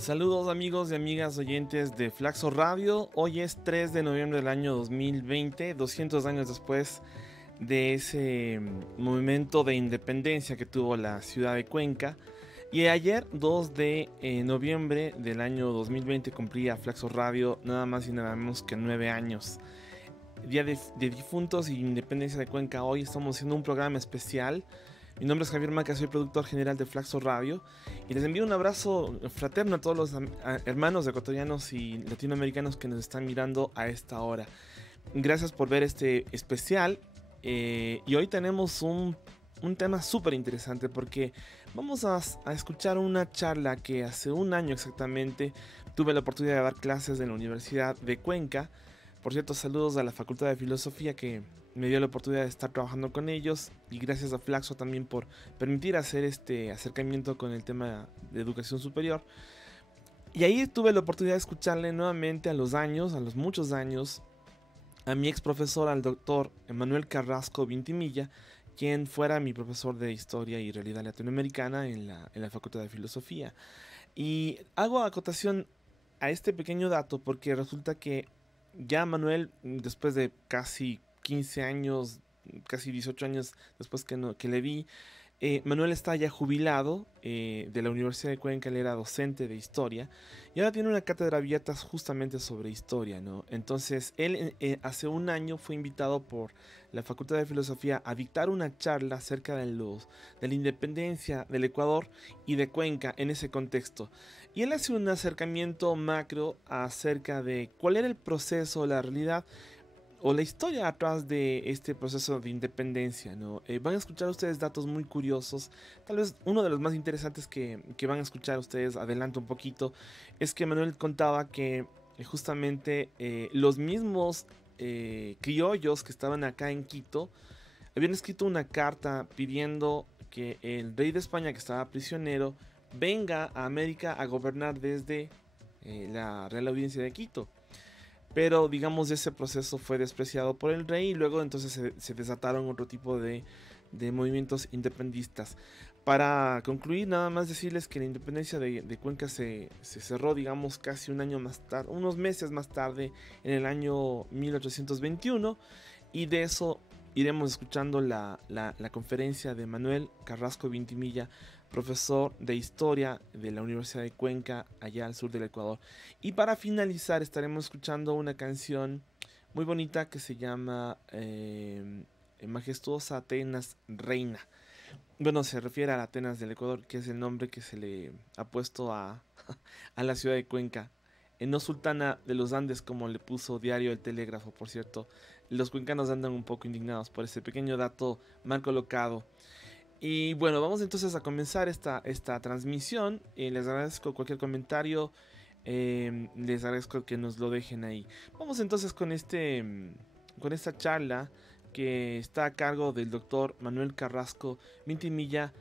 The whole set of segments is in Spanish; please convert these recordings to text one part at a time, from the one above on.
Saludos amigos y amigas oyentes de Flaxo Radio. Hoy es 3 de noviembre del año 2020, 200 años después de ese movimiento de independencia que tuvo la ciudad de Cuenca. Y ayer, 2 de noviembre del año 2020, cumplía Flaxo Radio nada más y nada menos que 9 años. Día de Difuntos y Independencia de Cuenca. Hoy estamos haciendo un programa especial. Mi nombre es Javier Maca, soy productor general de Flaxo Radio y les envío un abrazo fraterno a todos los hermanos ecuatorianos y latinoamericanos que nos están mirando a esta hora. Gracias por ver este especial y hoy tenemos un tema súper interesante porque vamos a escuchar una charla que hace un año exactamente tuve la oportunidad de dar clases en la Universidad de Cuenca. Por cierto, saludos a la Facultad de Filosofía que me dio la oportunidad de estar trabajando con ellos y gracias a Flaxo también por permitir hacer este acercamiento con el tema de educación superior. Y ahí tuve la oportunidad de escucharle nuevamente a los muchos años, a mi ex profesor, al doctor Manuel Carrasco Vintimilla, quien fuera mi profesor de Historia y Realidad Latinoamericana en la Facultad de Filosofía. Y hago acotación a este pequeño dato porque resulta que ya Manuel, después de casi 15 años, casi 18 años después que le vi, Manuel está ya jubilado de la Universidad de Cuenca. Él era docente de historia y ahora tiene una cátedra abierta justamente sobre historia, ¿no? Entonces él hace un año fue invitado por la Facultad de Filosofía a dictar una charla acerca de la independencia del Ecuador y de Cuenca en ese contexto. Y él hace un acercamiento macro acerca de cuál era el proceso, la realidad o la historia atrás de este proceso de independencia, ¿no? Van a escuchar ustedes datos muy curiosos. Tal vez uno de los más interesantes que van a escuchar ustedes, adelanto un poquito, es que Manuel contaba que justamente los mismos criollos que estaban acá en Quito habían escrito una carta pidiendo que el rey de España, que estaba prisionero, venga a América a gobernar desde la Real Audiencia de Quito. Pero digamos ese proceso fue despreciado por el rey y luego entonces se desataron otro tipo de movimientos independistas. Para concluir, nada más decirles que la independencia de Cuenca se cerró, digamos, casi un año más tarde, unos meses más tarde, en el año 1821, y de eso iremos escuchando la conferencia de Manuel Carrasco Vintimilla, profesor de historia de la Universidad de Cuenca, allá al sur del Ecuador. Y para finalizar estaremos escuchando una canción muy bonita que se llama Majestuosa Atenas Reina. Bueno, se refiere a la Atenas del Ecuador, que es el nombre que se le ha puesto a la ciudad de Cuenca. No Sultana de los Andes, como le puso Diario El Telégrafo, por cierto. Los cuencanos andan un poco indignados por ese pequeño dato mal colocado. Y bueno, vamos entonces a comenzar esta transmisión. Les agradezco cualquier comentario. Les agradezco que nos lo dejen ahí. Vamos entonces con esta charla que está a cargo del doctor Manuel Carrasco Vintimilla,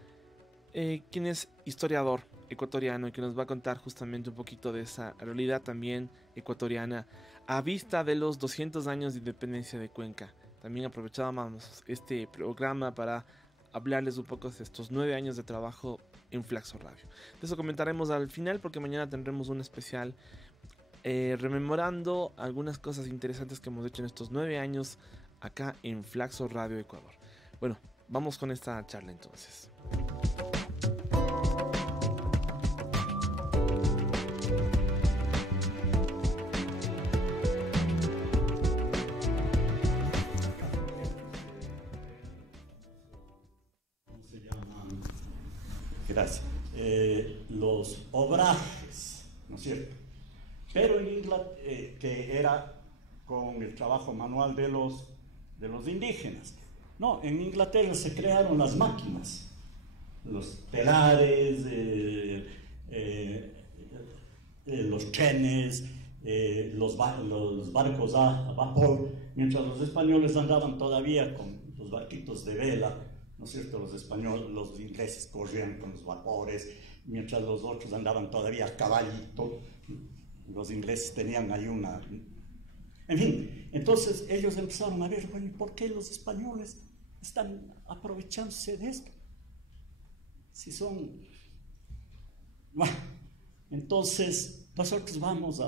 quien es historiador ecuatoriano y que nos va a contar justamente un poquito de esa realidad también ecuatoriana a vista de los 200 años de independencia de Cuenca. También aprovechábamos este programa para hablarles un poco de estos 9 años de trabajo en Flaxo Radio. De eso comentaremos al final porque mañana tendremos un especial rememorando algunas cosas interesantes que hemos hecho en estos 9 años acá en Flaxo Radio Ecuador. Bueno, vamos con esta charla entonces. Gracias. Los obrajes, ¿no es cierto? Pero en Inglaterra, que era con el trabajo manual de los indígenas. No, en Inglaterra se crearon las máquinas, los telares, los trenes, los barcos a vapor, mientras los españoles andaban todavía con los barquitos de vela, ¿no es cierto? Los ingleses corrían con los vapores, mientras los otros andaban todavía a caballito. Los ingleses tenían ahí una... En fin, entonces ellos empezaron a ver, bueno, ¿y por qué los españoles están aprovechándose de esto? Si son... Bueno, Entonces, nosotros vamos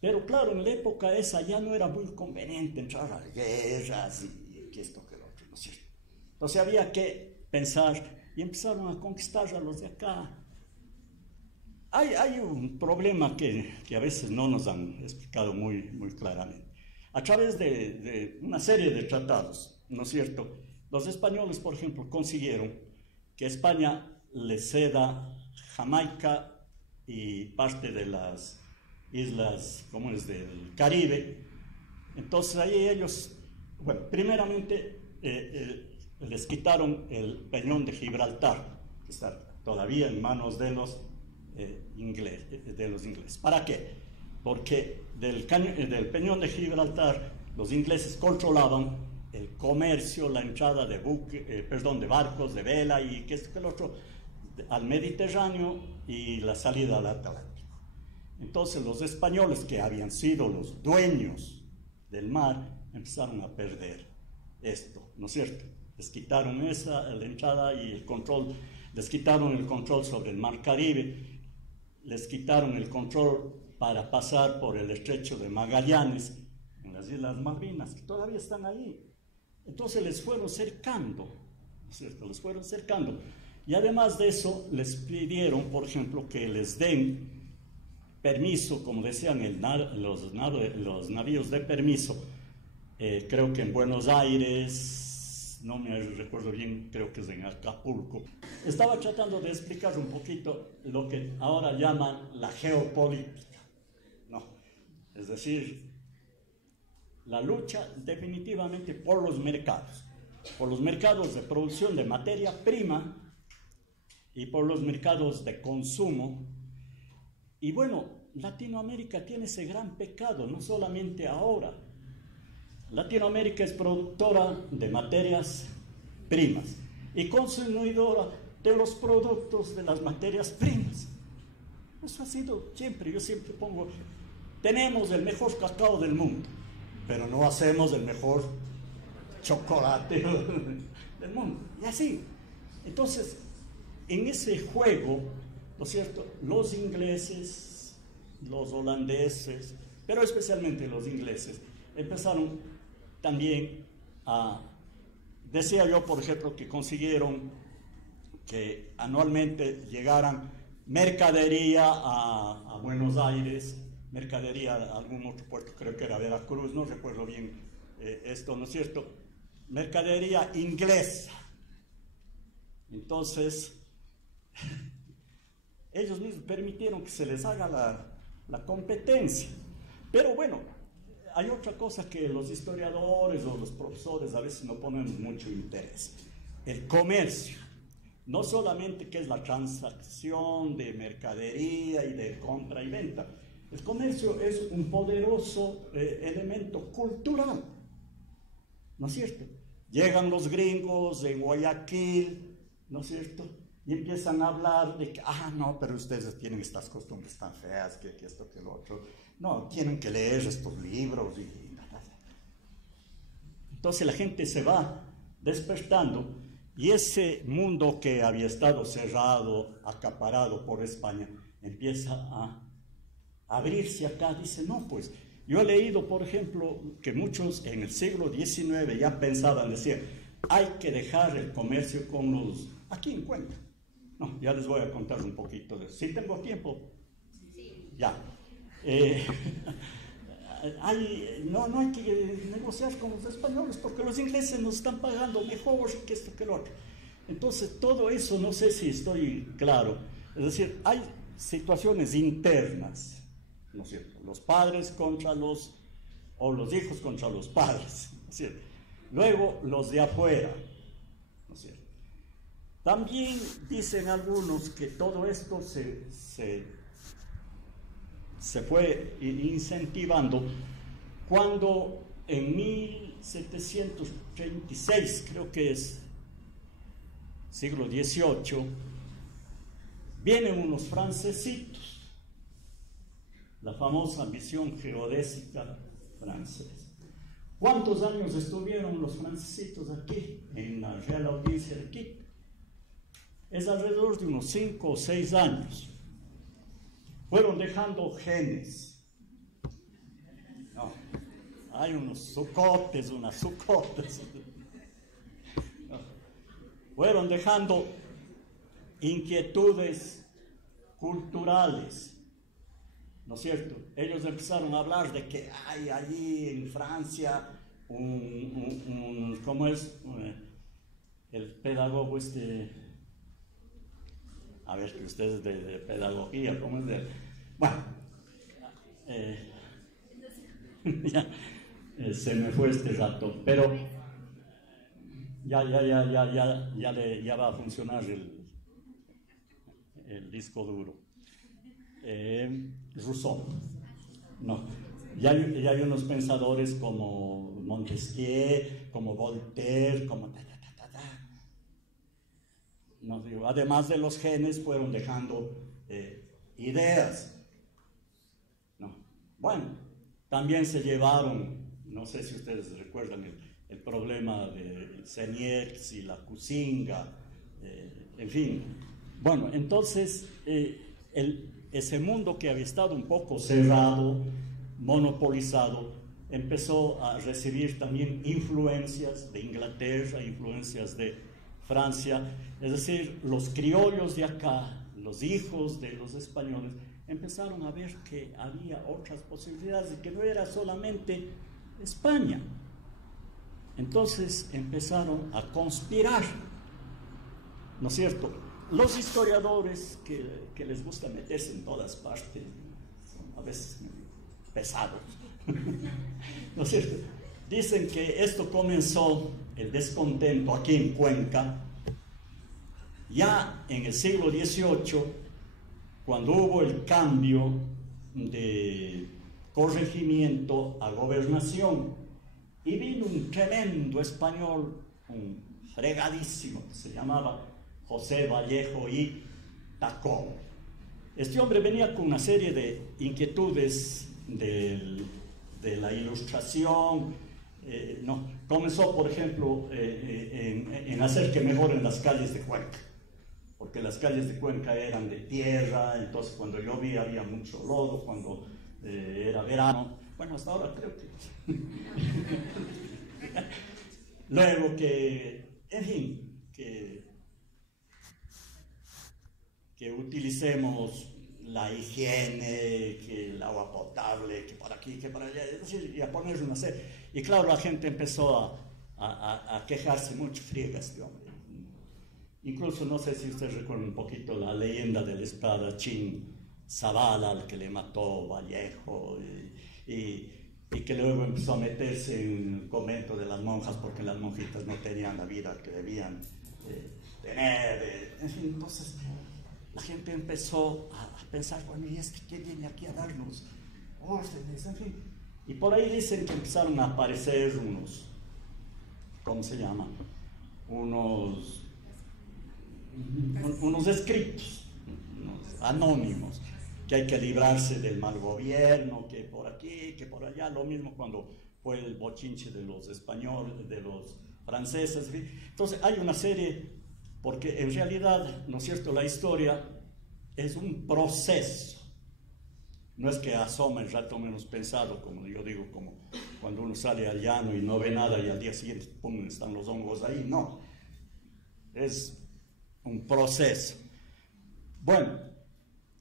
pero claro, en la época esa ya no era muy conveniente entrar a guerras y que esto que lo otro, ¿no es cierto? Entonces había que pensar y empezaron a conquistar a los de acá. Hay un problema que a veces no nos han explicado muy claramente. A través de una serie de tratados, ¿no es cierto? Los españoles, por ejemplo, consiguieron que España les ceda Jamaica y parte de las islas comunes del Caribe. Entonces ahí ellos, bueno, primeramente les quitaron el peñón de Gibraltar, que está todavía en manos de los ingleses. ¿Para qué? Porque del peñón de Gibraltar los ingleses controlaban el comercio, la entrada de barcos, de vela y que esto que el otro al Mediterráneo y la salida al Atlántico. Entonces los españoles, que habían sido los dueños del mar, empezaron a perder esto, ¿no es cierto? Les quitaron la entrada y el control, les quitaron el control sobre el mar Caribe, les quitaron el control para pasar por el estrecho de Magallanes, en las Islas Malvinas, que todavía están ahí. Entonces les fueron cercando, ¿no es cierto? Les fueron cercando. Y además de eso, les pidieron, por ejemplo, que les den permiso, como decían los navíos de permiso, creo que en Buenos Aires, no me recuerdo bien, creo que es en Acapulco. Estaba tratando de explicar un poquito lo que ahora llaman la geopolítica, ¿no? Es decir, la lucha definitivamente por los mercados de producción de materia prima y por los mercados de consumo. Y bueno, Latinoamérica tiene ese gran pecado, no solamente ahora. Latinoamérica es productora de materias primas y consumidora de los productos de las materias primas. Eso ha sido siempre, yo siempre pongo, tenemos el mejor cacao del mundo, pero no hacemos el mejor chocolate del mundo. Y así. Entonces, en ese juego, ¿no es cierto?, los ingleses, los holandeses, pero especialmente los ingleses, empezaron también decía yo, por ejemplo, que consiguieron que anualmente llegaran mercadería a Buenos Aires, mercadería a algún otro puerto, creo que era Veracruz, no recuerdo bien esto, ¿no es cierto?, mercadería inglesa. Entonces, ellos mismos permitieron que se les haga la competencia. Pero bueno, hay otra cosa que los historiadores o los profesores a veces no ponen mucho interés: el comercio. No solamente que es la transacción de mercadería y de compra y venta. El comercio es un poderoso elemento cultural, ¿no es cierto? Llegan los gringos en Guayaquil, ¿no es cierto?, y empiezan a hablar de que, no, pero ustedes tienen estas costumbres tan feas, que esto, que lo otro. No, tienen que leer estos libros y nada. Entonces la gente se va despertando y ese mundo que había estado cerrado, acaparado por España, empieza a abrirse acá. Dice, no, pues, yo he leído, por ejemplo, que muchos en el siglo XIX ya pensaban, decían, hay que dejar el comercio con los... Aquí en Cuenca. No, ya les voy a contar un poquito de eso. ¿Sí tengo tiempo? Sí. Ya. No hay que negociar con los españoles porque los ingleses nos están pagando mejor que esto que lo otro. Entonces, todo eso, no sé si estoy claro. Es decir, hay situaciones internas, ¿no es cierto? Los padres o los hijos contra los padres, ¿no es cierto? Luego, los de afuera, ¿no es cierto? También dicen algunos que todo esto se fue incentivando cuando en 1736, creo que es siglo XVIII, vienen unos francesitos, la famosa misión geodésica francesa. ¿Cuántos años estuvieron los francesitos aquí, en la Real Audiencia de Quito? Es alrededor de unos 5 o 6 años. fueron dejando genes. No, hay unos sucotes, unas sucotes. No, fueron dejando inquietudes culturales, ¿no es cierto? Ellos empezaron a hablar de que hay allí en Francia ¿cómo es? El pedagogo a ver, que ustedes de pedagogía, ¿cómo es? Bueno, ya, se me fue este rato, pero ya va a funcionar el disco duro. Rousseau, no, ya hay unos pensadores como Montesquieu, como Voltaire, como no digo, además de los genes fueron dejando ideas, no. Bueno, también se llevaron, no sé si ustedes recuerdan el problema de Seniers y la Cusinga, en fin. Bueno, entonces ese mundo que había estado un poco cerrado, monopolizado, empezó a recibir también influencias de Inglaterra, influencias de Francia, es decir, los criollos de acá, los hijos de los españoles, empezaron a ver que había otras posibilidades y que no era solamente España. Entonces empezaron a conspirar, ¿no es cierto? Los historiadores que les gusta meterse en todas partes, son a veces pesados, ¿no es cierto? Dicen que esto comenzó, el descontento aquí en Cuenca, ya en el siglo XVIII, cuando hubo el cambio de corregimiento a gobernación, y vino un tremendo español, un fregadísimo, que se llamaba José Vallejo y Tacón. Este hombre venía con una serie de inquietudes de la Ilustración. No, comenzó, por ejemplo, en hacer que mejoren las calles de Cuenca, porque las calles de Cuenca eran de tierra, entonces cuando llovía había mucho lodo, cuando era verano, bueno, hasta ahora creo que... Luego en fin, que utilicemos la higiene, que el agua potable, que por aquí, que por allá, es decir, y a ponerse una serie. Y claro, la gente empezó a quejarse mucho, friega este hombre. Incluso, no sé si ustedes recuerdan un poquito la leyenda del espadachín Zavala, al que le mató Vallejo, y que luego empezó a meterse en el convento de las monjas porque las monjitas no tenían la vida que debían tener. En fin, entonces la gente empezó a pensar, bueno, ¿y quién viene aquí a darnos órdenes? En fin. Y por ahí dicen que empezaron a aparecer unos, ¿cómo se llama? Unos escritos, unos anónimos, que hay que librarse del mal gobierno, que por aquí, que por allá, lo mismo cuando fue el bochinche de los españoles, de los franceses. Entonces hay una serie, porque en realidad, ¿no es cierto?, la historia es un proceso. No es que asoma el rato menos pensado, como yo digo, como cuando uno sale al llano y no ve nada y al día siguiente, pum, están los hongos ahí. No, es un proceso. Bueno,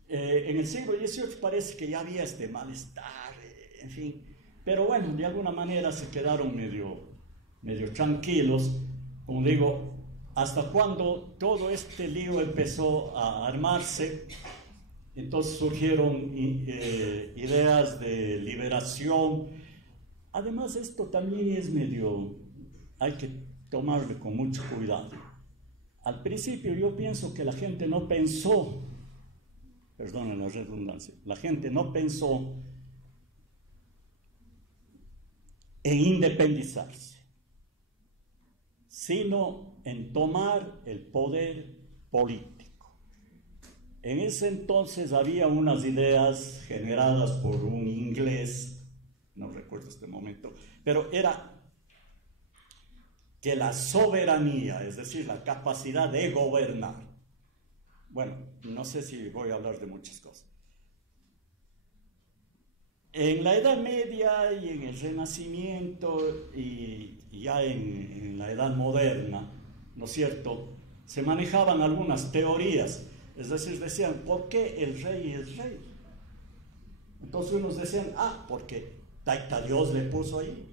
en el siglo XVIII parece que ya había este malestar, en fin, pero bueno, de alguna manera se quedaron medio tranquilos, como digo, hasta cuando todo este lío empezó a armarse. Entonces surgieron ideas de liberación. Además, esto también es hay que tomarlo con mucho cuidado. Al principio yo pienso que la gente no pensó, perdonen la redundancia, la gente no pensó en independizarse, sino en tomar el poder político. En ese entonces había unas ideas generadas por un inglés, no recuerdo este momento, pero era que la soberanía, es decir, la capacidad de gobernar, bueno, no sé si voy a hablar de muchas cosas, En la Edad Media y en el Renacimiento y ya en la Edad Moderna, ¿no es cierto?, se manejaban algunas teorías, es decir, decían, ¿por qué el rey es rey? Entonces unos decían, porque Taita Dios le puso ahí,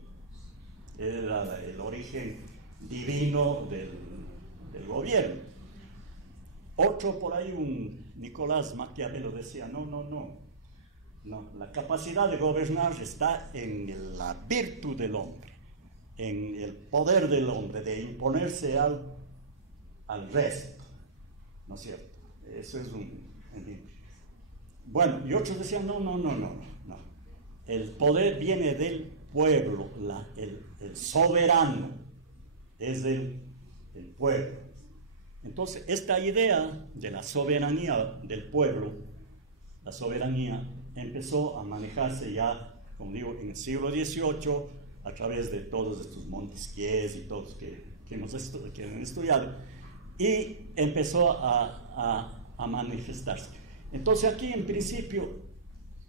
era el origen divino del gobierno. Otro por ahí, un Nicolás Maquiavelo, decía, no, la capacidad de gobernar está en la virtud del hombre, en el poder del hombre, de imponerse al resto, ¿no es cierto? Eso es bueno, y otros decían, no, el poder viene del pueblo, el soberano es el pueblo. Entonces, esta idea de la soberanía del pueblo, la soberanía, empezó a manejarse ya, como digo, en el siglo XVIII, a través de todos estos Montesquieu y todos que han estudiado, y empezó a manifestarse. Entonces aquí en principio,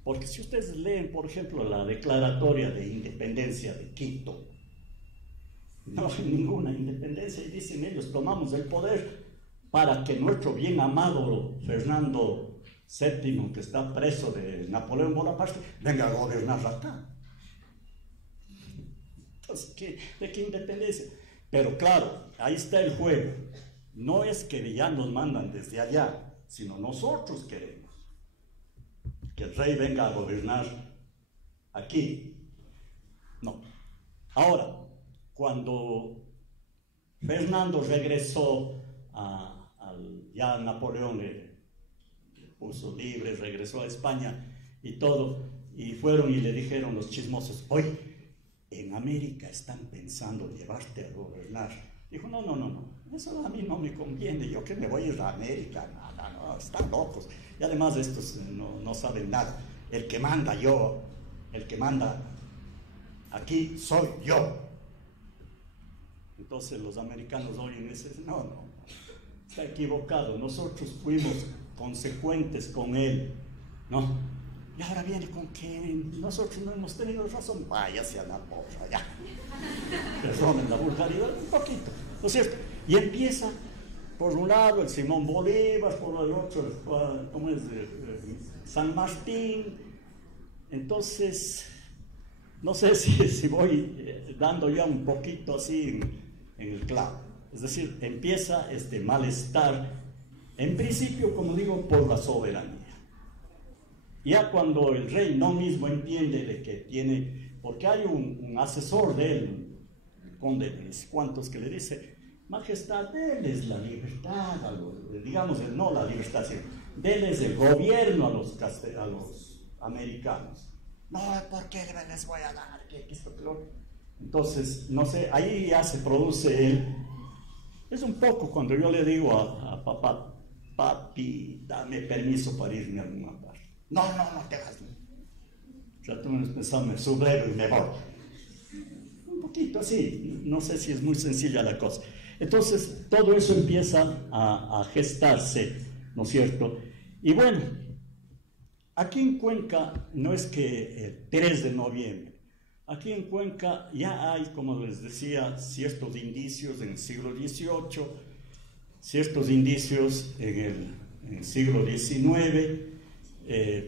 porque si ustedes leen, por ejemplo, la declaratoria de independencia de Quito, no hay ninguna independencia, y dicen ellos, tomamos el poder para que nuestro bien amado Fernando VII, que está preso de Napoleón Bonaparte, venga a gobernar acá. Entonces, ¿de qué independencia? Pero claro, ahí está el juego. No es que ya nos mandan desde allá, sino nosotros queremos que el rey venga a gobernar aquí. No. Ahora, cuando Fernando regresó ya Napoleón le puso libre, regresó a España y todo, y fueron y le dijeron los chismosos, oye, en América están pensando llevarte a gobernar. Dijo, no, eso a mí no me conviene, yo que me voy a ir a América, no, están locos. Y además estos no saben nada. El que manda aquí soy yo. Entonces los americanos oyen y dicen, no, está equivocado, nosotros fuimos consecuentes con él, ¿no? Y ahora viene con que nosotros no hemos tenido razón. Váyase a la porra, ya. Perdonen la vulgaridad un poquito, ¿no es cierto? Y empieza, por un lado, el Simón Bolívar, por el otro, ¿cómo es? San Martín. Entonces, no sé si voy dando ya un poquito así en el clavo. Es decir, empieza este malestar, en principio, como digo, por la soberanía. Ya cuando el rey no mismo entiende de que tiene, porque hay un asesor de él, el conde de cuantos, que le dice, majestad, déles la libertad, digamos, no la libertad, sino déles el gobierno a los americanos. No, ¿por qué les voy a dar? Entonces, no sé, ahí ya se produce él. Es un poco cuando yo le digo a papá, papi, dame permiso para irme a alguna parte. No te vas. Ya tú me sublevo y me voy. Un poquito así, no sé si es muy sencilla la cosa. Entonces, todo eso empieza a gestarse, ¿no es cierto? Y bueno, aquí en Cuenca, no es que el 3 de noviembre, aquí en Cuenca ya hay, como les decía, ciertos indicios en el siglo XVIII, ciertos indicios en el siglo XIX.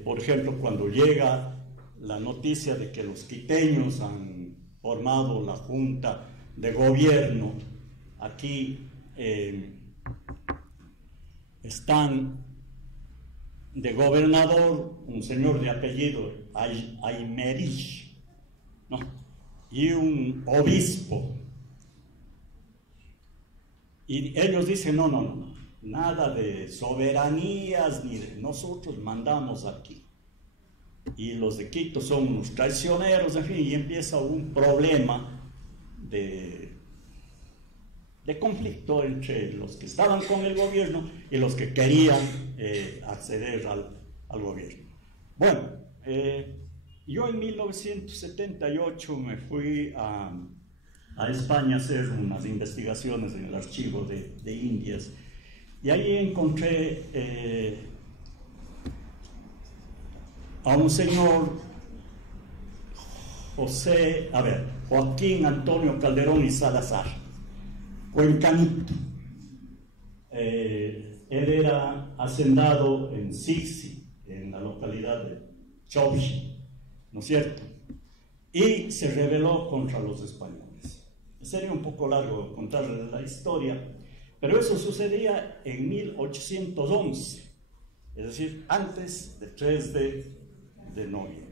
Por ejemplo, cuando llega la noticia de que los quiteños han formado la Junta de Gobierno, aquí están de gobernador un señor de apellido Aymerich, ¿no? Y un obispo. Y ellos dicen, no, nada de soberanías, ni de nosotros mandamos aquí. Y los de Quito son unos traicioneros, en fin, y empieza un problema de conflicto entre los que estaban con el gobierno y los que querían acceder al gobierno. Bueno, yo en 1978 me fui a España a hacer unas investigaciones en el archivo de Indias, y ahí encontré a un señor Joaquín Antonio Calderón y Salazar, cuencanito. Él era hacendado en Sixi, en la localidad de Chobchi, ¿no es cierto? Y se rebeló contra los españoles. Sería un poco largo contarles la historia, pero eso sucedía en 1811, es decir, antes del 3 de noviembre.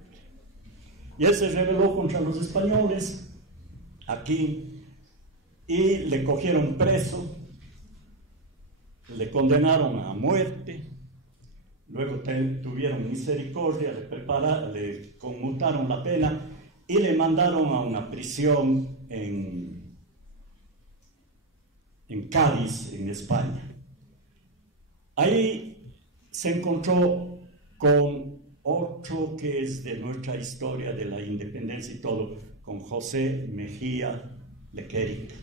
Y él se rebeló contra los españoles aquí y le cogieron preso, le condenaron a muerte, luego tuvieron misericordia, le conmutaron la pena y le mandaron a una prisión en Cádiz, en España. Ahí se encontró con otro que es de nuestra historia de la independencia y todo, con José Mejía Lequerica,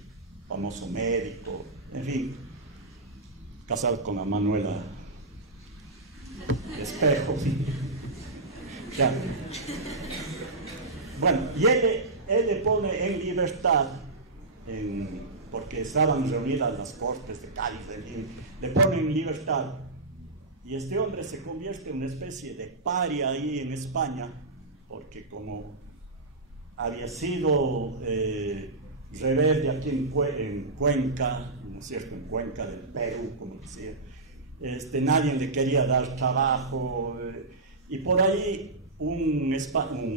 famoso médico, en fin, casado con la Manuela Espejo. Ya. Bueno, y él le pone en libertad, porque estaban reunidas las cortes de Cádiz, le pone en libertad, y este hombre se convierte en una especie de paria ahí en España, porque como había sido rebelde aquí en Cuenca, ¿no es cierto?, en Cuenca del Perú, como decía, nadie le quería dar trabajo, y por ahí un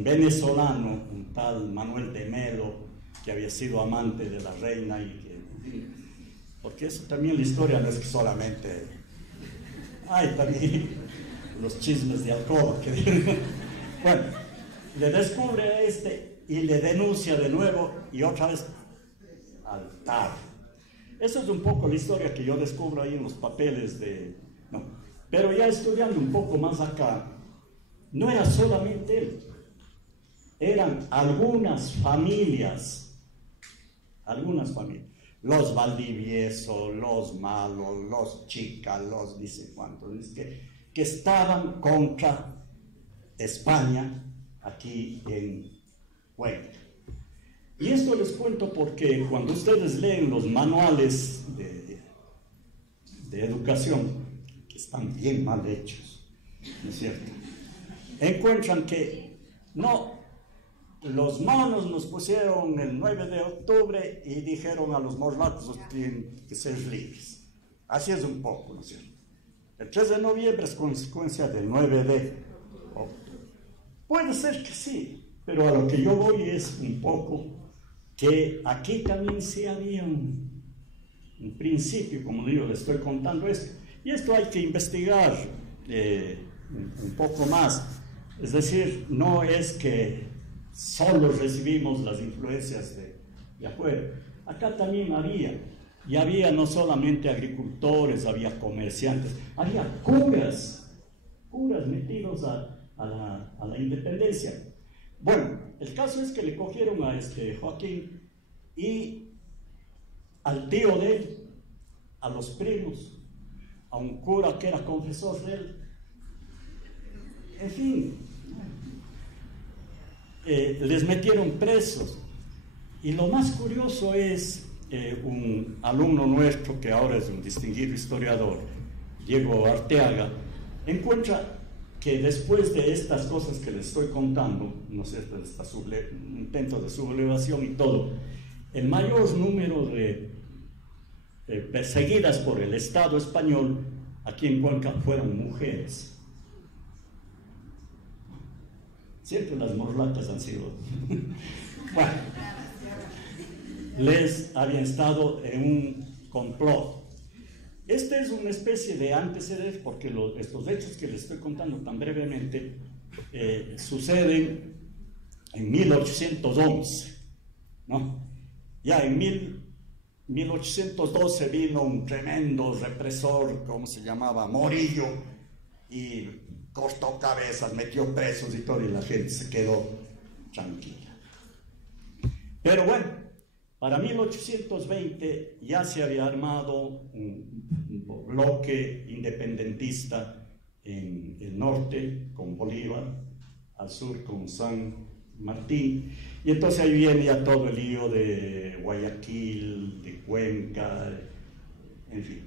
venezolano, un tal Manuel de Melo, que había sido amante de la reina, porque eso también la historia no es que solamente hay también los chismes de alcoba, bueno, le descubre a y le denuncia de nuevo y otra vez al TAR. Eso es un poco la historia que yo descubro ahí en los papeles no. Pero ya estudiando un poco más acá, no era solamente él, eran algunas familias, los Valdivieso, los Malos, los Chicas, los dice cuántos, que estaban contra España aquí en Cuenca. Y esto les cuento porque cuando ustedes leen los manuales de educación, que están bien mal hechos, ¿no es cierto?, encuentran que los monos nos pusieron el 9 de octubre y dijeron a los morlatos que tienen que ser libres. Así es un poco, ¿no es cierto? El 3 de noviembre es consecuencia del 9 de octubre. Puede ser que sí, pero a lo que yo voy es un poco que aquí también sí había un principio, como yo le estoy contando esto, y esto hay que investigar un poco más. Es decir, no es que solo recibimos las influencias de afuera. Acá también había no solamente agricultores, había comerciantes, había curas metidos a la independencia. Bueno, el caso es que le cogieron a Joaquín y al tío de él, a los primos, a un cura que era confesor de él, en fin, les metieron presos. Y lo más curioso es un alumno nuestro que ahora es un distinguido historiador, Diego Arteaga, encuentra que después de estas cosas que les estoy contando, ¿no es cierto?, este intento de sublevación y todo, el mayor número de perseguidas por el Estado español aquí en Cuenca fueron mujeres. Siempre las morlatas han sido bueno, les habían estado en un complot. Este es una especie de antecedente porque estos hechos que les estoy contando tan brevemente suceden en 1811, ¿no? Ya en 1812 vino un tremendo represor, ¿cómo se llamaba? Morillo, y cortó cabezas, metió presos y todo, y la gente se quedó tranquila. Pero bueno, para 1820 ya se había armado un bloque independentista en el norte con Bolívar, al sur con San Martín, y entonces ahí viene ya todo el lío de Guayaquil, de Cuenca, en fin.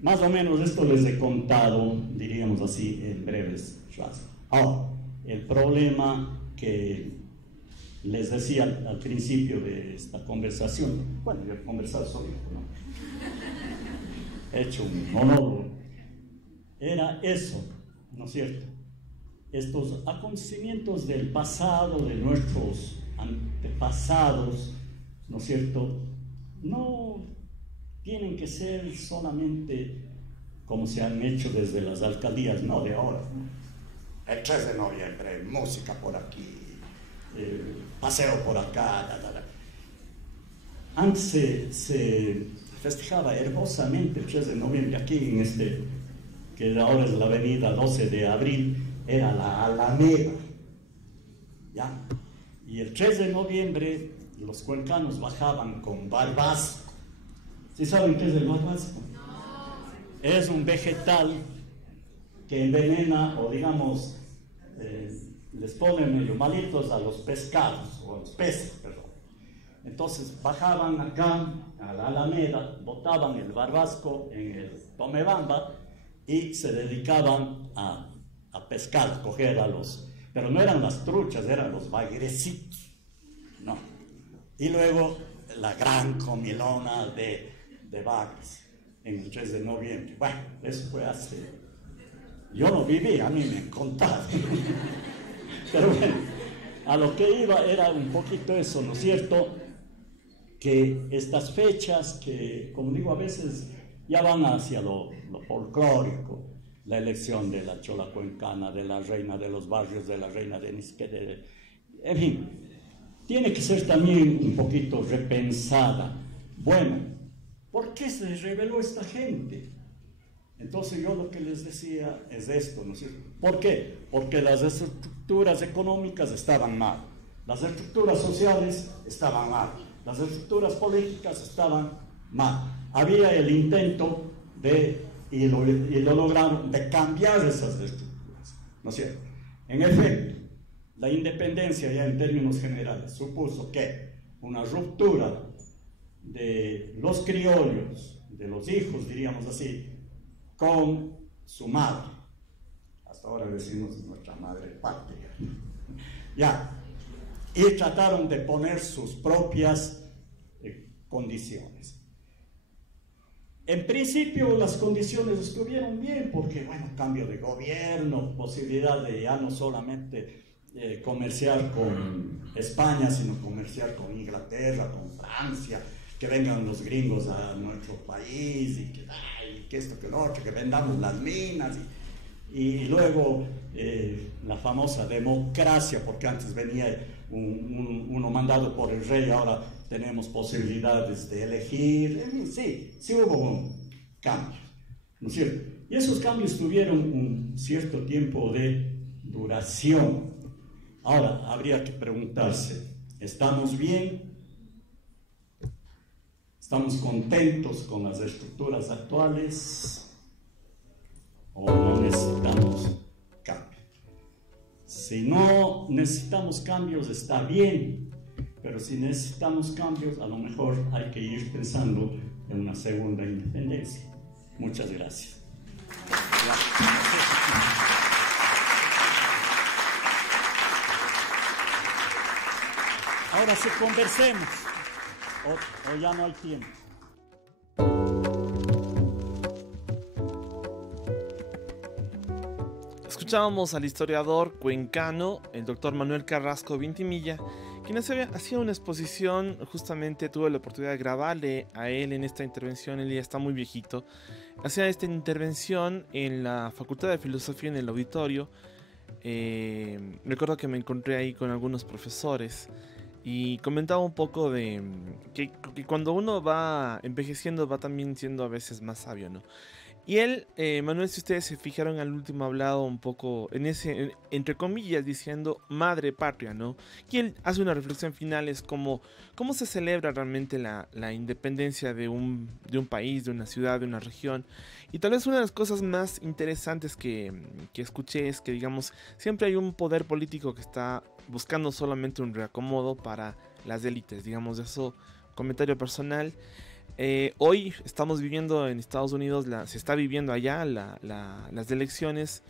Más o menos esto les he contado, diríamos así, en breves trazos. Ahora, el problema que les decía al principio de esta conversación, bueno, yo he conversado solito, ¿no? He hecho un monólogo, era eso, ¿no es cierto? Estos acontecimientos del pasado, de nuestros antepasados, ¿no es cierto? No tienen que ser solamente como se han hecho desde las alcaldías, no de ahora. El 3 de noviembre, música por aquí, paseo por acá. Antes se festejaba hermosamente el 3 de noviembre aquí en que ahora es la avenida 12 de abril, era la Alameda, ¿ya? Y el 3 de noviembre los cuencanos bajaban con barbasco. ¿Sí saben qué es el barbasco? Es un vegetal que envenena, o digamos, les pone medio malitos a los pescados, o a los peces, perdón. Entonces bajaban acá a la Alameda, botaban el barbasco en el Tomebamba y se dedicaban a pescar, coger pero no eran las truchas, eran los bagrecitos, no. Y luego la gran comilona de bagres en el 3 de noviembre. Bueno, eso fue yo no viví, a mí me han contado. Pero bueno, a lo que iba era un poquito eso, ¿no es cierto? Que estas fechas que, como digo, a veces ya van hacia lo folclórico, la elección de la chola cuencana, de la reina de los barrios, de la reina de Nisqué, en fin, tiene que ser también un poquito repensada. Bueno, ¿por qué se rebeló esta gente? Entonces yo lo que les decía es esto, ¿no es cierto? ¿Por qué? Porque las estructuras económicas estaban mal, las estructuras sociales estaban mal, las estructuras políticas estaban mal. Había el intento y lo lograron, de cambiar esas estructuras, ¿no es cierto? En efecto, la independencia ya en términos generales supuso que una ruptura de los criollos, de los hijos, diríamos así, con su madre. Hasta ahora decimos nuestra madre patria. Ya. Y trataron de poner sus propias condiciones. En principio las condiciones estuvieron bien porque, bueno, cambio de gobierno, posibilidad de ya no solamente comerciar con España, sino comerciar con Inglaterra, con Francia, que vengan los gringos a nuestro país y que esto, que lo otro, que vendamos las minas y luego la famosa democracia, porque antes venía uno mandado por el rey, ahora tenemos posibilidades de elegir. Sí hubo cambios, ¿no es cierto? Y esos cambios tuvieron un cierto tiempo de duración. Ahora, habría que preguntarse, ¿estamos bien? ¿Estamos contentos con las estructuras actuales? ¿O no necesitamos cambios? Si no necesitamos cambios, está bien, pero si necesitamos cambios, a lo mejor hay que ir pensando en una segunda independencia. Muchas gracias. Ahora sí conversemos, o ya no hay tiempo. Escuchábamos al historiador cuencano, el doctor Manuel Carrasco Vintimilla, quien hacía una exposición. Justamente tuve la oportunidad de grabarle a él en esta intervención. Él ya está muy viejito. Hacía esta intervención en la Facultad de Filosofía, en el auditorio. Recuerdo que me encontré ahí con algunos profesores y comentaba un poco de que cuando uno va envejeciendo va también siendo a veces más sabio, ¿no? Y él, Manuel, si ustedes se fijaron, al último ha hablado un poco entre comillas, diciendo madre patria, ¿no? Y él hace una reflexión final, es como cómo se celebra realmente la independencia de un país, de una ciudad, de una región. Y tal vez una de las cosas más interesantes que escuché es que, digamos, siempre hay un poder político que está buscando solamente un reacomodo para las élites, digamos. Eso, comentario personal. Hoy estamos viviendo en Estados Unidos, se está viviendo allá las elecciones.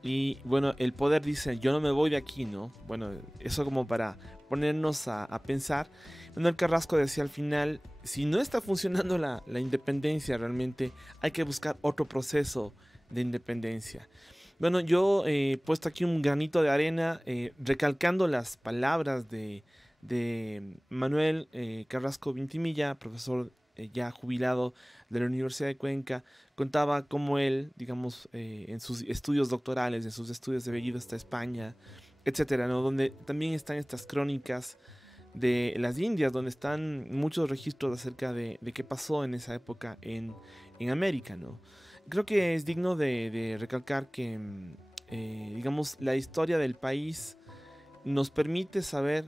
Y bueno, el poder dice, yo no me voy de aquí, ¿no? Bueno, eso como para ponernos a pensar. Manuel Carrasco decía al final, si no está funcionando la independencia realmente, hay que buscar otro proceso de independencia. Bueno, yo he puesto aquí un granito de arena, recalcando las palabras de Manuel Carrasco Vintimilla, profesor ya jubilado de la Universidad de Cuenca. Contaba cómo él, digamos, en sus estudios doctorales, en sus estudios de ido hasta España, etcétera, ¿no? Donde también están estas crónicas de las Indias, donde están muchos registros acerca de qué pasó en esa época en América, ¿no? Creo que es digno de recalcar que, digamos, la historia del país nos permite saber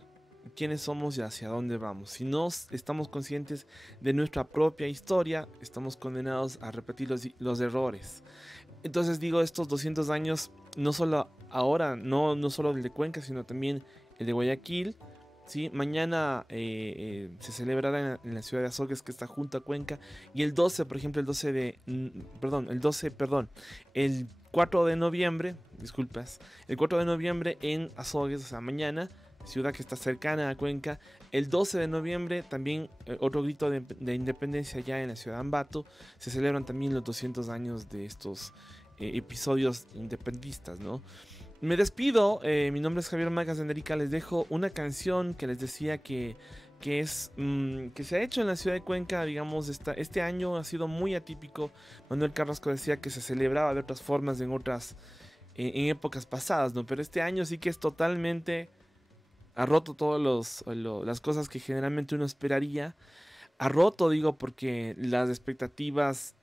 quiénes somos y hacia dónde vamos. Si no estamos conscientes de nuestra propia historia, estamos condenados a repetir los errores. Entonces digo, estos 200 años, no solo ahora, no solo el de Cuenca, sino también el de Guayaquil, ¿sí? Mañana se celebrará en la ciudad de Azogues, que está junto a Cuenca, y el 12, por ejemplo, el 4 de noviembre, disculpas, el 4 de noviembre en Azogues, o sea, mañana, ciudad que está cercana a Cuenca. El 12 de noviembre también otro grito de independencia ya en la ciudad de Ambato. Se celebran también los 200 años de estos episodios independistas, ¿no? Me despido, mi nombre es Javier Magas de Nerica. Les dejo una canción que les decía que se ha hecho en la ciudad de Cuenca, digamos. Este año ha sido muy atípico. Manuel Carrasco decía que se celebraba de otras formas en en épocas pasadas, ¿no? Pero este año sí que es totalmente... ha roto todas las cosas que generalmente uno esperaría. Ha roto, digo, porque las expectativas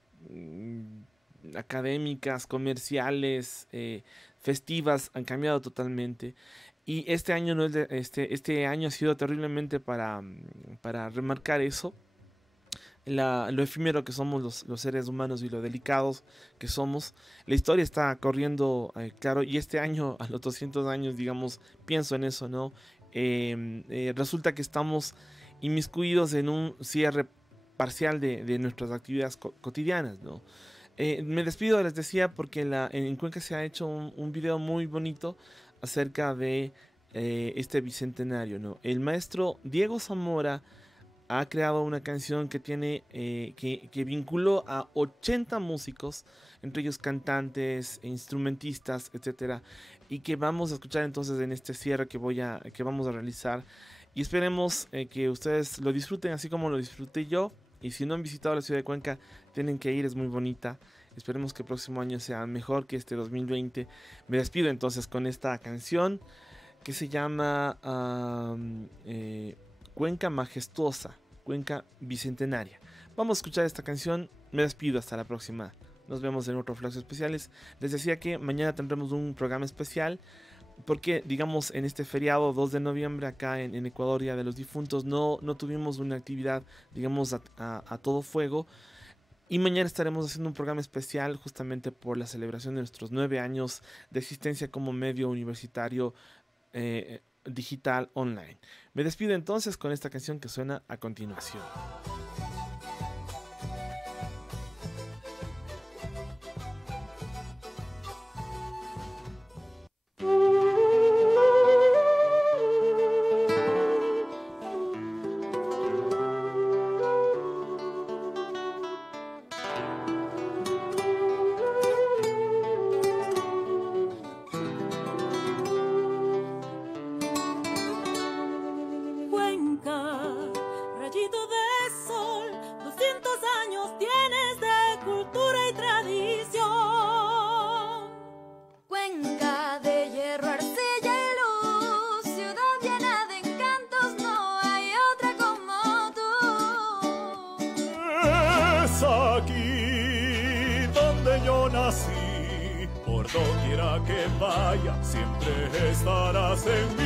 académicas, comerciales, festivas han cambiado totalmente. Y este año no es este año ha sido terriblemente para remarcar eso. Lo efímero que somos los seres humanos y lo delicados que somos. La historia está corriendo, claro, y este año, a los 200 años, digamos, pienso en eso, ¿no? Resulta que estamos inmiscuidos en un cierre parcial de nuestras actividades cotidianas, ¿no? Me despido, les decía, porque en Cuenca se ha hecho un video muy bonito acerca de este bicentenario, ¿no? El maestro Diego Zamora ha creado una canción que tiene que vinculó a 80 músicos, entre ellos cantantes, instrumentistas, etcétera, y que vamos a escuchar entonces en este cierre que vamos a realizar. Y esperemos que ustedes lo disfruten así como lo disfruté yo. Y si no han visitado la ciudad de Cuenca, tienen que ir, es muy bonita. Esperemos que el próximo año sea mejor que este 2020. Me despido entonces con esta canción que se llama Cuenca Majestuosa, Cuenca Bicentenaria. Vamos a escuchar esta canción. Me despido, hasta la próxima. Nos vemos en otro Flaxo Especiales. Les decía que mañana tendremos un programa especial porque, digamos, en este feriado 2 de noviembre acá en Ecuador, Día de los Difuntos, no tuvimos una actividad, digamos, a todo fuego. Y mañana estaremos haciendo un programa especial justamente por la celebración de nuestros 9 años de existencia como medio universitario digital online. Me despido entonces con esta canción que suena a continuación. Aquí donde yo nací, por doquiera que vaya, siempre estarás en mí.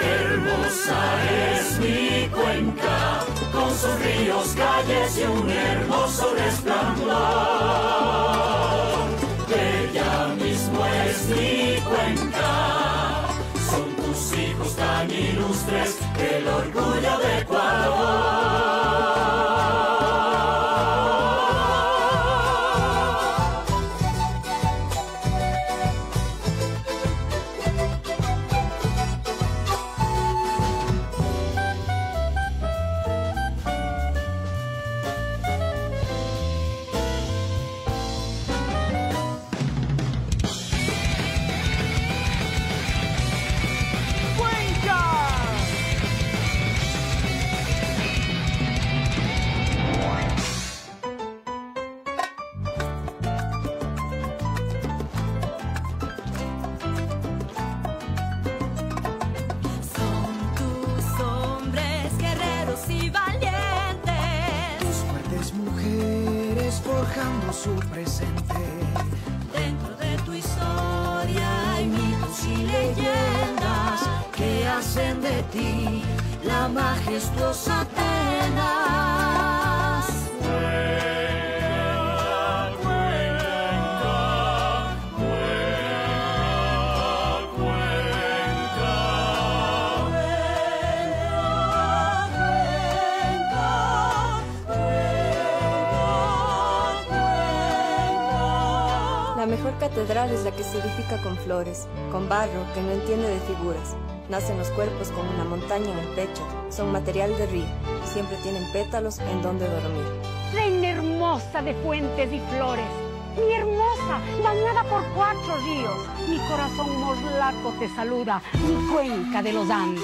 Hermosa es mi Cuenca, con sus ríos, calles y un hermoso resplandor. Bella mismo es mi Cuenca, tan ilustres, el orgullo de Ecuador. Su presente. Dentro de tu historia hay mitos y leyendas que hacen de ti la majestuosa Atenas. La mejor catedral es la que se edifica con flores, con barro que no entiende de figuras. Nacen los cuerpos con una montaña en el pecho, son material de río, siempre tienen pétalos en donde dormir. Reina hermosa de fuentes y flores, mi hermosa, bañada por 4 ríos, mi corazón morlaco te saluda, mi cuenca de los Andes.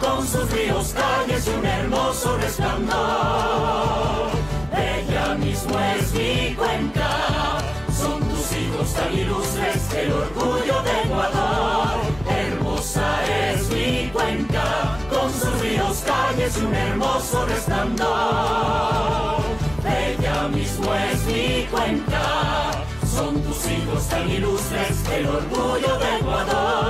Con sus ríos, calles y un hermoso resplandor. Ella mismo es mi cuenca, son tus hijos tan ilustres, el orgullo de Ecuador. Hermosa es mi cuenca, con sus ríos, calles y un hermoso resplandor. Ella mismo es mi cuenca, son tus hijos tan ilustres, el orgullo de Ecuador.